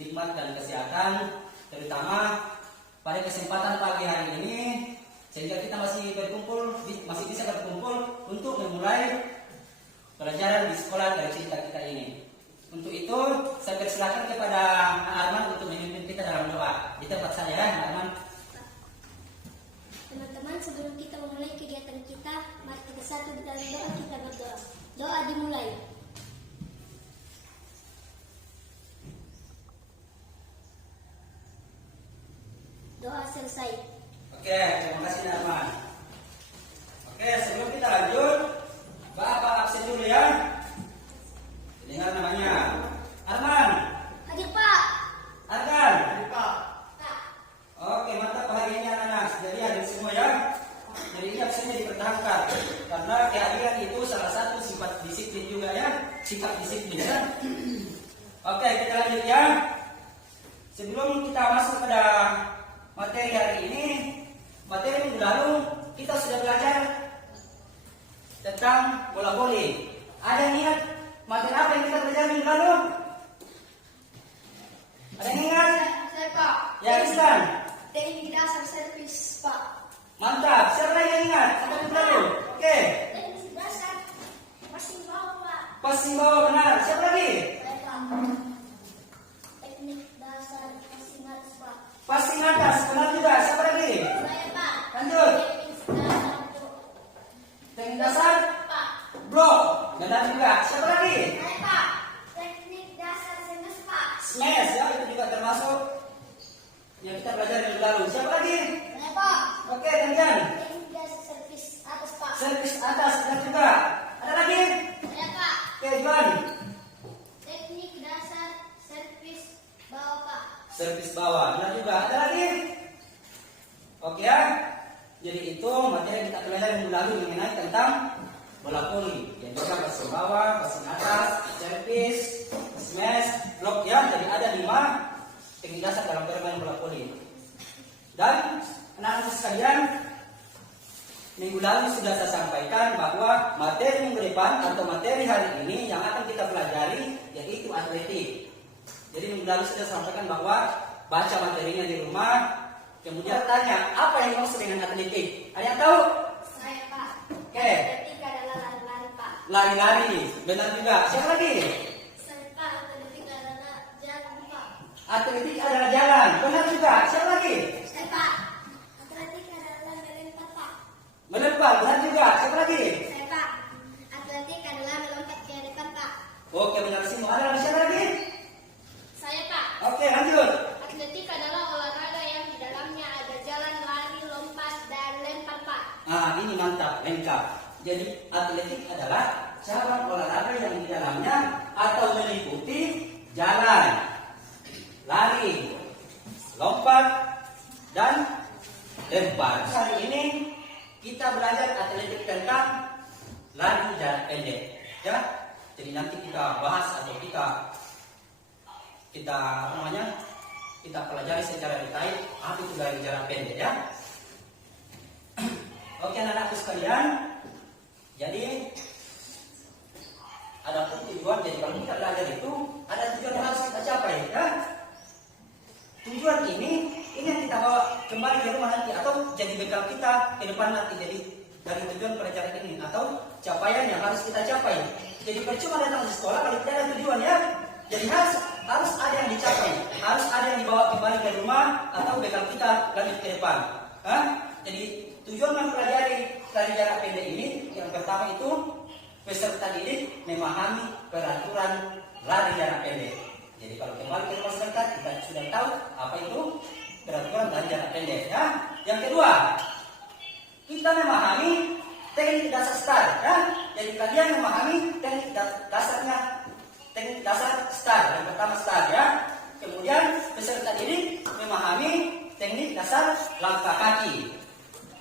nikmat dan kesehatan, terutama pada kesempatan pagi hari ini, sehingga kita masih bisa berkumpul untuk memulai pelajaran di sekolah tercinta kita ini. Untuk itu, saya persilakan kepada Arman untuk memimpin kita dalam doa. Di tempat saya, Arman. Teman-teman, sebelum kita memulai kegiatan kita, mari kita satu dalam doa, kita berdoa. Doa dimulai. Doa selesai. Oke, terima kasih Arman. Oke, sebelum kita lanjut, Bapak absen dulu ya. Dengar namanya. Arman. Hadir Pak. Arkan. Hadir Pak. Pak. Oke, mantap hari ini anak-anak. Jadi hadir semua ya. Jadi ini absennya dipertahankan. Karena kehadiran itu salah satu sifat disiplin juga ya. Sifat disiplin ya. Oke, kita lanjut ya. Sebelum kita masuk pada materi hari ini, materi minggu lalu kita sudah belajar tentang bola voli. Ada yang ingat materi apa yang kita belajar minggu lalu? Ada yang ingat? Saya Pak. Ya, Islam. Teknik dasar servis Pak. Mantap. Siapa lagi yang ingat? Sampai minggu lalu. Oke. Teknik dasar passing bawah Pak. Passing bawah benar. Siapa lagi? Saya Pak. Teknik dasar passing atas Pak. Passing atas benar juga. Siapa lagi? Saya Pak. Lanjut. Teknik dasar Teknik dasar Pak. blok. Benar juga. Siapa lagi? Saya Pak. Teknik dasar smash Pak. Smash ya, itu juga termasuk yang kita belajar minggu lalu. Siapa lagi? Saya Pak. Oke, gantian. Teknik dasar servis atas Pak. Servis atas benar juga. Ada lagi? Saya Pak. Oke, Juan. Teknik dasar servis bawah Pak. Servis bawah benar juga. Ada lagi? Oke ya. Jadi itu materi yang kita belajar minggu lalu mengenai tentang bola voli. Yang juga passing bawah, passing atas, servis, smash, blok ya. Jadi ada 5 teknik dasar dalam bermain bola voli. Dan anak-anak sekalian, minggu lalu sudah saya sampaikan bahwa materi minggu depan atau materi hari ini yang akan kita pelajari yaitu atletik. Jadi minggu lalu sudah saya sampaikan bahwa baca materinya di rumah, kemudian tanya apa yang dimaksud dengan atletik. Ada yang tahu? Saya Pak. Oke. Atletik adalah lari-lari Pak. Lari-lari, benar juga. Siapa lagi? Saya Pak. Atletik adalah jalan Pak. Atletik adalah jalan, benar juga. Siapa lagi? Saya Pak. Atletik adalah melompat Pak. Melempar, benar juga. Siapa lagi? Saya Pak. Atletik adalah melompat ke depan Pak. Oke, benar semua. Ada lagi siapa lagi? Saya Pak. Oke, lanjut. Atletik adalah olahraga yang di dalamnya ada jalan, lari, lompat, dan lempar Pak. Ah, ini mantap, lengkap. Jadi atletik adalah cabang olahraga yang di dalamnya atau meliputi jalan, lari, lompat, dan lempar. Hari ini kita belajar atletik tentang lari jarak pendek, ya. Jadi nanti kita bahas atau kita kita pelajari secara detail apa itu lari jarak pendek, ya. Oke anak-anakku sekalian, jadi ada pun tujuan. Jadi kalau kita belajar itu ada tujuan yang harus kita capai, ya. Tujuan ini yang kita bawa kembali ke rumah nanti atau jadi bekal kita ke depan nanti. Jadi dari tujuan pelajaran ini atau capaian yang harus kita capai. Jadi percuma datang ke sekolah kalau tidak ada tujuan, ya. Jadi harus ada yang dicapai, harus ada yang dibawa kembali ke rumah atau bekal kita lanjut ke depan. Jadi tujuan mempelajari lari jarak pendek ini yang pertama itu peserta didik memahami peraturan lari jarak pendek. Jadi kalau kembali ke rumah sebentar kita sudah tahu apa itu peraturan lari jarak pendek, ya. Yang kedua, kita memahami teknik dasar start, ya. Jadi kalian memahami teknik dasar start. Yang pertama start, ya. Kemudian peserta didik memahami teknik dasar langkah kaki.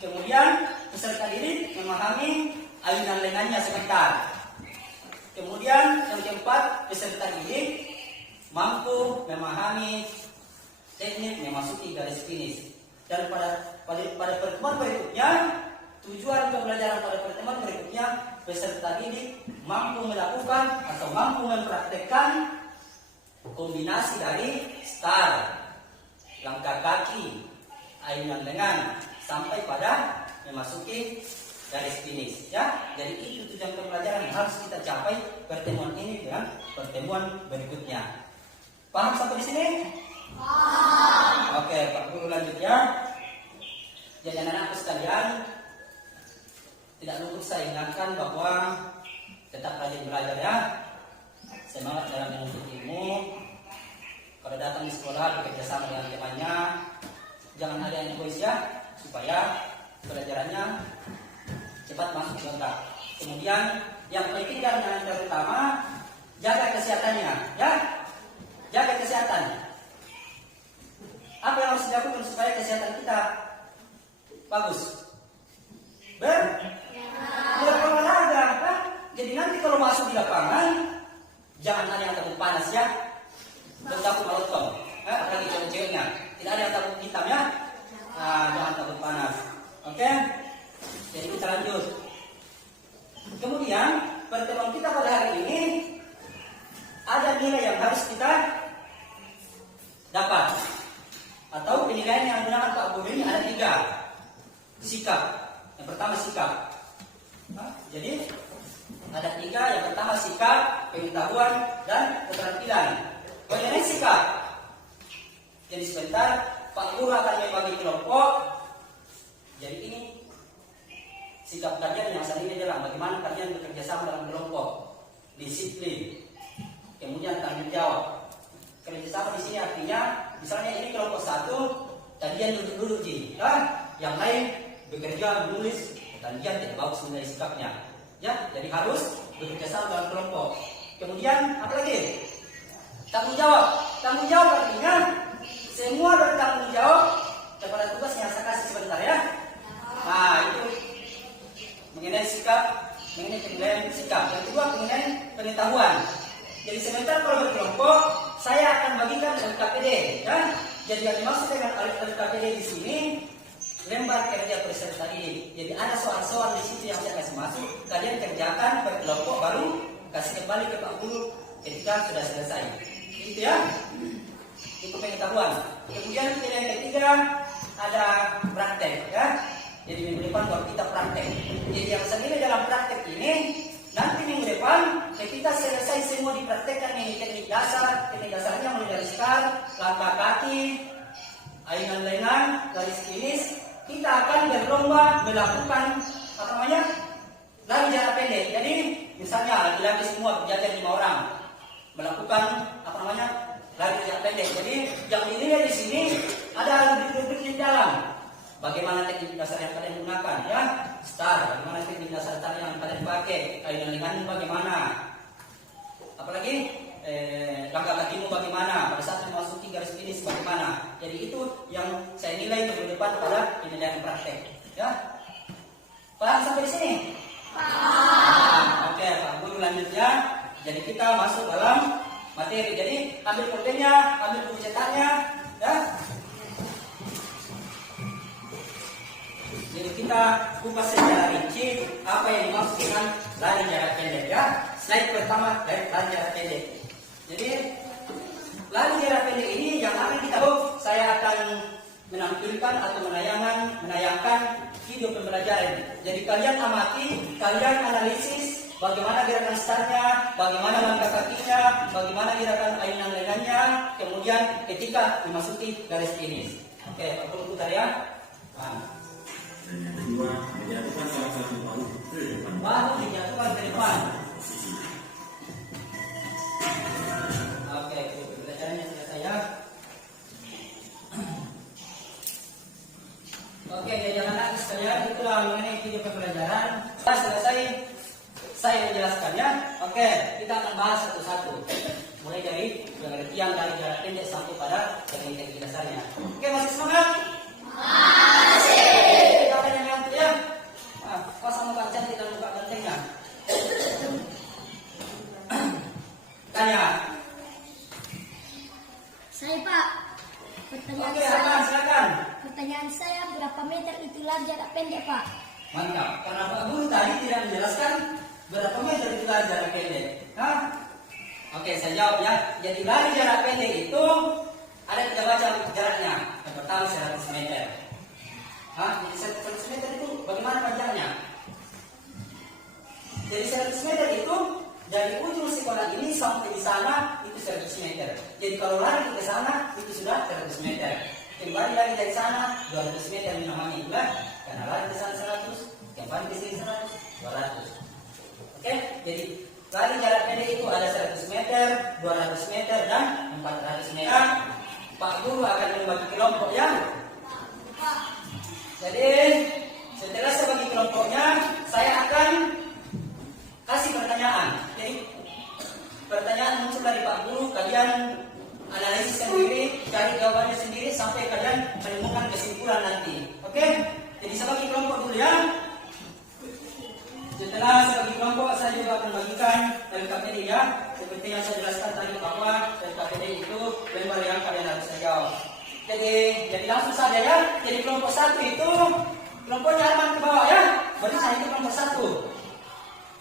Kemudian peserta didik memahami ayunan lengannya sebentar. Kemudian yang keempat, peserta didik mampu memahami teknik memasuki garis finish. Dan pada pertemuan berikutnya, tujuan pembelajaran pada pertemuan berikutnya, peserta didik mampu melakukan atau mampu mempraktekkan kombinasi dari start, langkah kaki, ayunan lengan sampai pada memasuki garis finish ya. Jadi itu tujuan pembelajaran yang harus kita capai pertemuan ini dengan pertemuan berikutnya. Paham sampai di sini? Paham. Oke, Pak Guru lanjut ya. Jadi anak-anakku sekalian, tidak luput saya ingatkan bahwa tetap rajin belajar ya. Semangat dalam menuntut ilmu. Kalau datang di sekolah bekerja sama dengan temannya, jangan ada yang egois ya, supaya pelajarannya cepat masuk ke otak. Kemudian yang ketiga dan yang terutama, jaga kesehatannya ya. Jaga kesehatan. Apa yang harus dilakukan supaya kesehatan kita bagus? Berolahraga kan? Jadi nanti kalau masuk di lapangan, jangan ada yang takut panas ya. Takut malotong, apalagi cewek-ceweknya. Tidak ada yang takut hitam ya. Jangan takut panas. Oke? Jadi kita lanjut. Kemudian pertemuan kita pada hari ini ada nilai yang harus kita dapat, atau penilaian yang menggunakan Pak Guru ini ada 3. Sikap. Yang pertama sikap. Jadi ada 3. Yang pertama sikap, pengetahuan, dan keterampilan. Mengenai sikap, jadi sebentar Pak Guru akan membagi kelompok. Jadi ini sikap kalian yang saat ini adalah bagaimana kalian bekerja sama dalam kelompok, disiplin, kemudian tanggung jawab. Kerja sama di sini artinya, misalnya ini kelompok 1, kalian duduk-duduk ji, yang lain bekerja menulis, kalian tidak bagus menilai sikapnya. Ya, jadi harus bekerja sama dalam kelompok. Kemudian apa lagi? Tanggung jawab. Tanggung jawab artinya semua bertanggung jawab kepada tugas yang saya kasih sebentar ya. Nah itu mengenai sikap, mengenai penilaian sikap. Yang kedua mengenai pengetahuan. Jadi sebentar kalau berkelompok, saya akan bagikan LKPD ya. Jadi yang dimaksud dengan LKPD di sini lembar kerja peserta ini. Jadi ada soal-soal di situ yang saya kasih masuk, kalian kerjakan berkelompok baru kasih kembali ke Pak Guru ketika sudah selesai. Gitu ya. Itu pengetahuan. Kemudian yang ketiga ada praktek ya. Jadi minggu depan baru kita praktek. Jadi yang sendiri dalam praktek ini nanti minggu depan ketika selesai semua dipraktekkan ini teknik dasar. Teknik dasarnya mulai dari start, langkah kaki, ayunan lengan, garis finish. Kita akan berlomba melakukan lari jarak pendek. Jadi misalnya laki-laki semua berjajar 5 orang melakukan lari jarak pendek. Jadi yang dinilai di sini ada rubrik di dalam. Bagaimana teknik dasar yang kalian gunakan ya? Start, bagaimana teknik dasar yang kalian pakai? Ayunan lengan bagaimana? Apalagi langkah kakimu bagaimana? Pada saat memasuki garis finish bagaimana? Jadi itu yang saya nilai minggu depan pada penilaian praktek. Ya? Paham sampai di sini? Paham. Oke, Pak Guru lanjut ya. Jadi kita masuk dalam materi. Jadi ambil pulpennya, ambil buku cetaknya, ya. Jadi kita buka secara rinci apa yang dimaksud dengan lari jarak pendek ya. Slide pertama dari lari jarak pendek. Jadi lari jarak pendek ini yang akan kita saya akan menampilkan atau menayangkan video pembelajaran. Jadi kalian amati, kalian analisis bagaimana gerakan startnya, bagaimana langkah kakinya, bagaimana gerakan ayunan lengannya, kemudian ketika memasuki garis finish. Oke, Pak Guru putar ya. Dan yang kedua, menjatuhkan salah satu bahu ke depan. Bahu dijatuhkan ke depan. Oke, pembelajarannya selesai ya. Oke, jadi anak-anak sekalian, itulah mengenai video pembelajaran. Setelah selesai, saya menjelaskannya. Oke, kita akan bahas satu-satu. Mulai dari pengertian dari jarak pendek sampai pada teknik dasarnya. Oke, masih semangat? Masih. Kita akan yang ngantuk ya. Pasang muka cantik dan muka gantengnya. Tanya. Saya Pak. Pertanyaan Oke, saya. silakan. Pertanyaan saya berapa meter itu lari jarak pendek Pak? Mantap. Karena Pak Guru tadi tidak menjelaskan berapa meter itu lari jarak pendek. Hah? Oke, saya jawab ya. Jadi lari jarak pendek itu ada 3 macam jaraknya. Yang pertama 100 meter. Jadi 100 meter itu bagaimana panjangnya? Jadi 100 meter itu dari ujung sekolah ini sampai di sana itu 100 meter. Jadi kalau lari ke sana itu sudah 100 meter. Kembali lagi dari sana 200 meter namanya juga. Karena lari ke sana 100, kembali ke sini 100, 200. Oke, jadi lari jarak pendek itu ada 100 meter, 200 meter, dan 400 meter. Pak Guru akan membagi kelompok ya. Jadi setelah saya bagi kelompoknya, saya akan kasih pertanyaan. Jadi pertanyaan muncul dari Pak Guru, kalian analisis sendiri, cari jawabannya sendiri sampai kalian menemukan kesimpulan nanti. Oke? Jadi saya bagi kelompok dulu ya. Setelah saya bagi kelompok, saya juga akan bagikan LKPD ya. Seperti yang saya jelaskan tadi bahwa LKPD itu lembar yang kalian harus jawab. Jadi langsung saja ya. Jadi kelompok 1 itu kelompoknya halaman ke bawah ya. Barisan itu kelompok 1.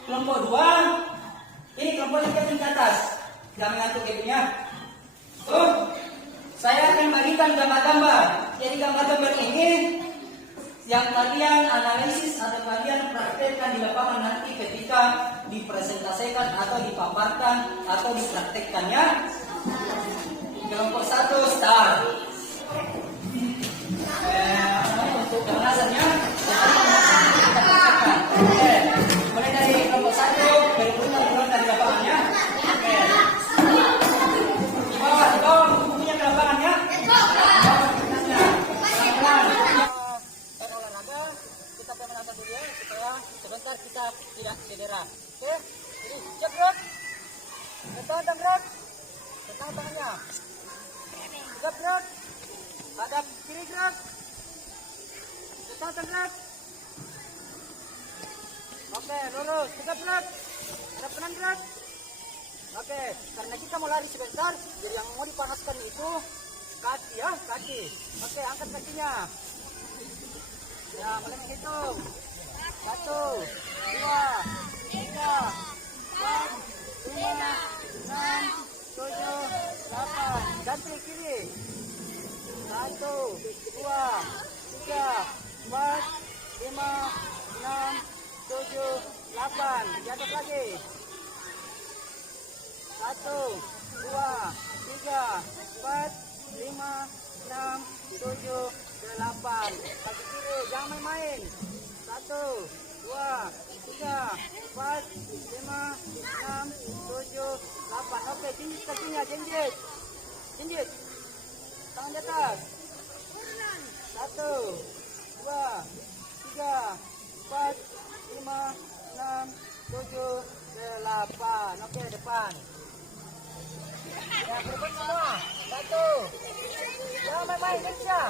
Kelompok 2 ini kelompoknya ke atas. Tidak mengantuk kepunya. Saya akan bagikan gambar-gambar. Jadi gambar-gambar ini yang kalian analisis atau kalian praktekkan di lapangan nanti ketika dipresentasikan atau dipaparkan atau dipraktekkannya. Kelompok 1 start. Untuk pemanasannya mulai dari kelompok 1 berulang dari lapangannya. Di bawah bukunya ke lapangannya. Olahraga kita pemanasan dulu ya supaya sebentar kita tidak cedera. Oke, jadi siap gerak. Tentang gerak. Tentang tangannya. Tegap gerak. Hadap kiri gerak. Tentang gerak. Oke, lurus. Tegap gerak. Hadap kanan gerak. Oke, karena kita mau lari sebentar, jadi yang mau dipanaskan itu kaki ya, kaki. Oke, angkat kakinya. Ya, mulai menghitung. 1, 2, 3, 4, 5, 6, 7, 8. Ganti kiri. 1, 2, 3, 4, 5, 6, 7, 8. Jatuh lagi. 1, 2, 3, 4, 5, 6, 7, 8. Kaki kiri, jangan main-main. 1, 2, 3, 4, 5, 6, 7, 8. Oke, jinjit kakinya, jinjit. Jinjit. Tangan di atas. 1, 2, 3, 4, 5, 6, 7, 8. Oke, depan. Ya, berbun semua. 1. Jangan main-main, bisa.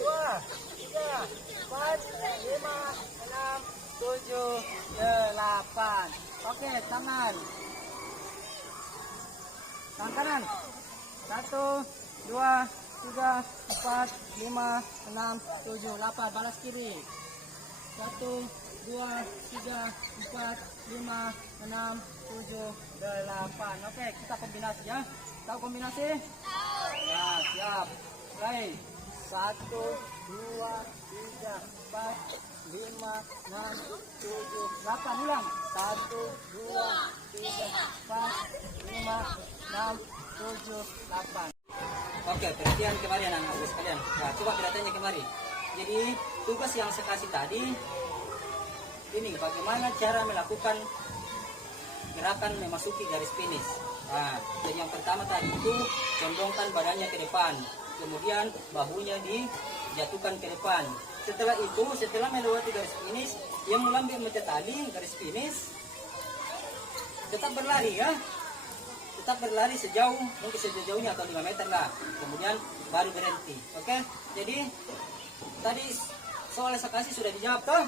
2, 3, 4, 5, 6, 7, 8. Oke, tangan. Tangan kanan. 1, 2, 3, 4, 5, 6, 7, 8. Balas kiri. 1, 2, 3, 4, 5, 6, 7, 8. Oke, kita kombinasi ya. Tahu kombinasi? Ya, siap. Baik. 1, 2, 3, 4, 5, 6, 7, 8. Ulang. 1, 2, 3, 4, 5, 6, 7, 8. Oke, perhatian kembali anak-anak sekalian. Nah, coba perhatiannya kembali. Jadi, tugas yang saya kasih tadi ini bagaimana cara melakukan gerakan memasuki garis finish. Nah, jadi yang pertama tadi itu condongkan badannya ke depan, kemudian bahunya dijatuhkan ke depan. Setelah itu, setelah melewati garis finish, dia mengambil meja tali garis finish, tetap berlari ya, tetap berlari sejauh mungkin sejauhnya atau 5 meter lah, kemudian baru berhenti. Oke, jadi tadi soal saya kasih sudah dijawab toh?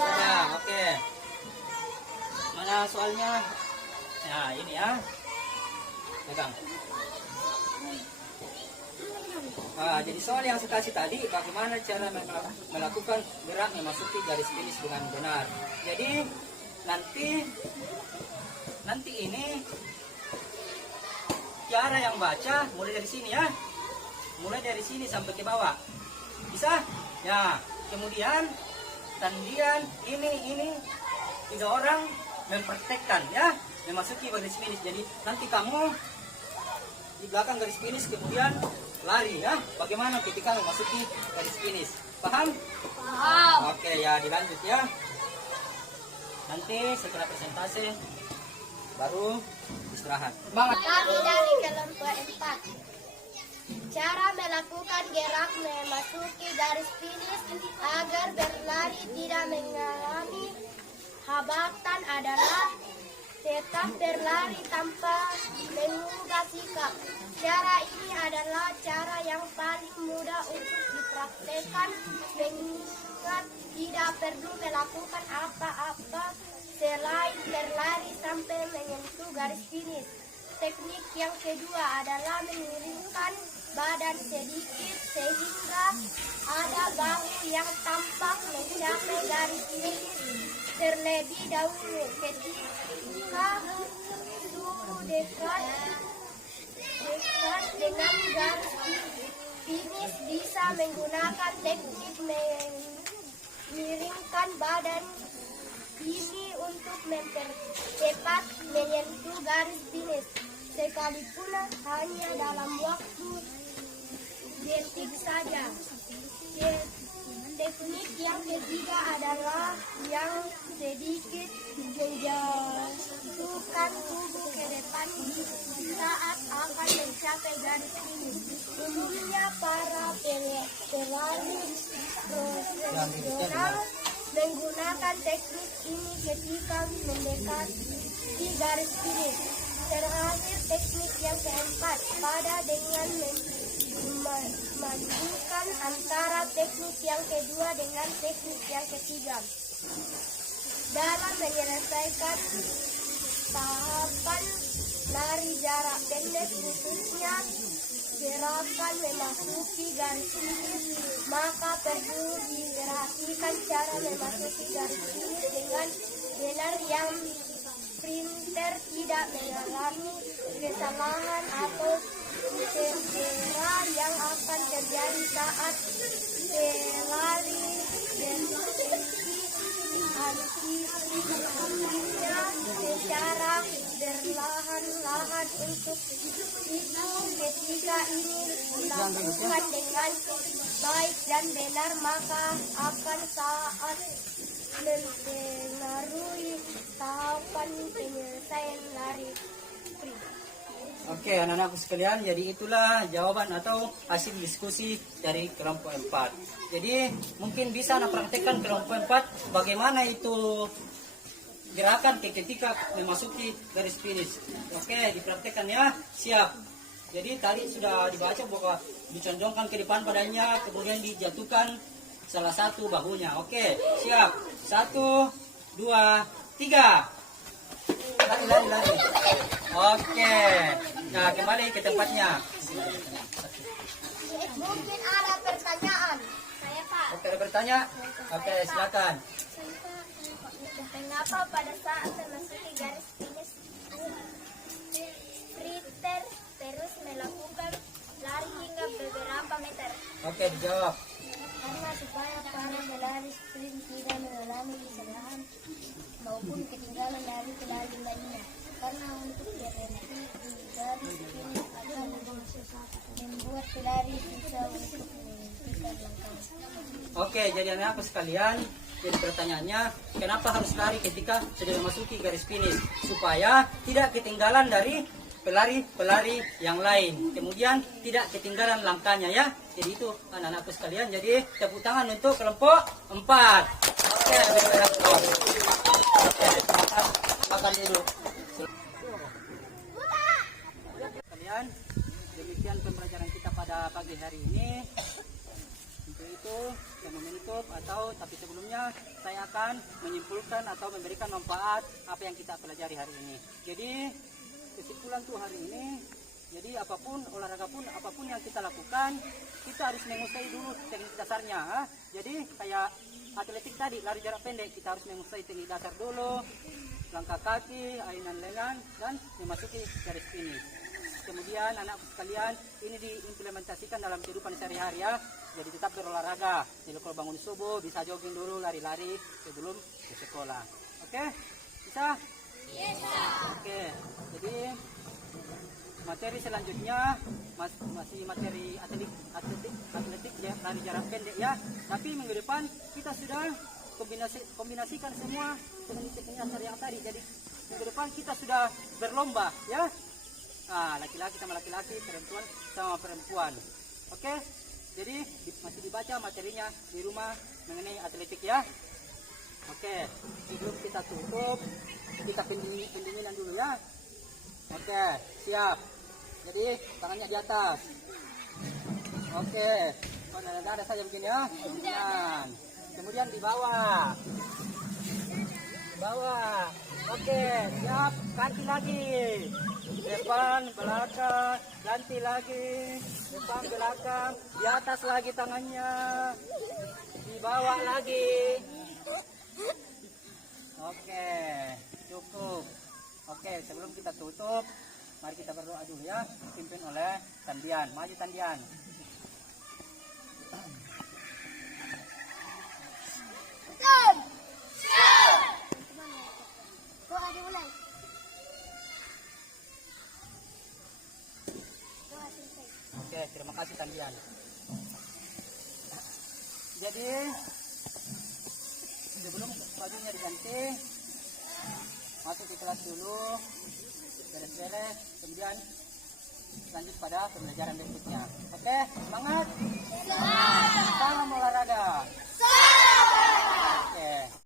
Ya, oke. Mana soalnya? Nah, ini ya. Pegang. Jadi soal yang saya kasih tadi, bagaimana cara melakukan gerak memasuki garis finish dengan benar. Jadi nanti ini Tiara yang baca mulai dari sini ya. Mulai dari sini sampai ke bawah. Bisa? Ya. Kemudian tandian ini 3 orang mempraktekkan ya, memasuki garis finish. Jadi nanti kamu di belakang garis finish kemudian lari ya. Bagaimana ketika memasuki garis finish? Paham? Paham. Oke ya, dilanjut ya. Nanti setelah presentasi baru istirahat. Semangat. Kami dari kelompok 4. Cara melakukan gerak memasuki garis finish agar berlari tidak mengalami hambatan adalah tetap berlari tanpa mengubah sikap. Cara ini adalah cara yang paling mudah untuk dipraktekkan, mengingat tidak perlu melakukan apa-apa selain berlari sampai menyentuh garis finish. Teknik yang kedua adalah mengiringkan badan sedikit sehingga ada bahu yang tampak mencapai garis finish terlebih dahulu. Ketika suhu dekat dengan garis finish, bisa menggunakan teknik miringkan badan ini untuk mempercepat menyentuh garis finish, sekalipun hanya dalam waktu detik saja. Teknik yang ketiga adalah yang sedikit menjatuhkan tubuh ke depan saat akan mencapai garis finish. Umumnya para pelari profesional menggunakan teknik ini ketika mendekati garis finish. Terakhir, teknik yang keempat pada dengan memadukan antara teknik yang kedua dengan teknik yang ketiga dalam menyelesaikan tahapan lari jarak pendek, khususnya gerakan memasuki garis finish. Maka perlu diperhatikan cara memasuki garis finish dengan benar yang sprinter tidak mengalami kesalahan atau cedera yang akan terjadi saat pelari antisipasinya secara perlahan-lahan. Untuk itu ketika ini dilakukan dengan baik dan benar, maka akan saat mempengaruhi tahapan penyelesaian lari sprint. Oke, anak-anakku sekalian, jadi itulah jawaban atau hasil diskusi dari kelompok 4. Jadi mungkin bisa anak praktekkan kelompok 4 bagaimana itu gerakan ketika memasuki garis finish. Oke, dipraktekkan ya. Siap. Jadi tadi sudah dibaca bahwa dicondongkan ke depan badannya, kemudian dijatuhkan salah satu bahunya. Oke, siap. 1, 2, 3. Lari. Oke. Nah, kembali ke tempatnya. Mungkin ada pertanyaan. Saya Pak. Oke, ada bertanya? Oke, silakan. Mengapa pada saat memasuki garis finish sprinter terus melakukan lari hingga beberapa meter? Oke, dijawab. Karena supaya para pelari sprint tidak mengalami kesalahan maupun ketinggalan dari pelari lainnya. Karena untuk berhenti di garis finish akan membuat pelari susah untuk menghentikan langkah. Oke, jadi anak-anakku sekalian, jadi pertanyaannya, kenapa harus lari ketika sudah memasuki garis finish? Supaya tidak ketinggalan dari pelari-pelari yang lain. Kemudian tidak ketinggalan langkahnya ya. Jadi itu anak-anakku sekalian. Jadi tepuk tangan untuk kelompok 4. Oke, makan dulu. Kalian, demikian pembelajaran kita pada pagi hari ini. Untuk itu, saya menutup tapi sebelumnya saya akan menyimpulkan atau memberikan manfaat apa yang kita pelajari hari ini. Jadi kesimpulan tuh hari ini, jadi apapun olahraga pun, apapun yang kita lakukan, kita harus menguasai dulu teknik dasarnya. Jadi kayak atletik tadi, lari jarak pendek, kita harus menguasai teknik dasar dulu, langkah kaki, ayunan lengan, dan memasuki garis finish. kemudian anak sekalian ini diimplementasikan dalam kehidupan sehari-hari ya. Jadi tetap berolahraga. Jadi kalau bangun subuh bisa jogging dulu, lari-lari sebelum ke sekolah. Oke? Bisa? Oke. Jadi materi selanjutnya masih materi atletik ya, lari jarak pendek ya. Tapi minggu depan kita sudah kombinasikan semua teknik-teknik dasar yang tadi. Jadi minggu depan kita sudah berlomba ya. Laki-laki sama laki-laki, perempuan sama perempuan. Oke? Jadi masih dibaca materinya di rumah mengenai atletik ya. Oke, sebelum kita tutup, kita pendinginan dulu ya. Oke, siap. Jadi tangannya di atas. Oke, ada saja begini ya. Kemudian di bawah. Bawah. Oke, siap. Ganti lagi. Depan, belakang, ganti lagi. Depan, belakang. Di atas lagi tangannya. Di bawah lagi. Oke, cukup. Oke, sebelum kita tutup, mari kita berdoa dulu ya. Dipimpin oleh Tandian. Maju Tandian. Doa dimulai. Doa selesai. Oke, terima kasih Tandian. Jadi sebelum bajunya diganti, masuk ke kelas dulu, beres-beres, kemudian lanjut pada pembelajaran berikutnya. Oke, semangat! Salam olahraga!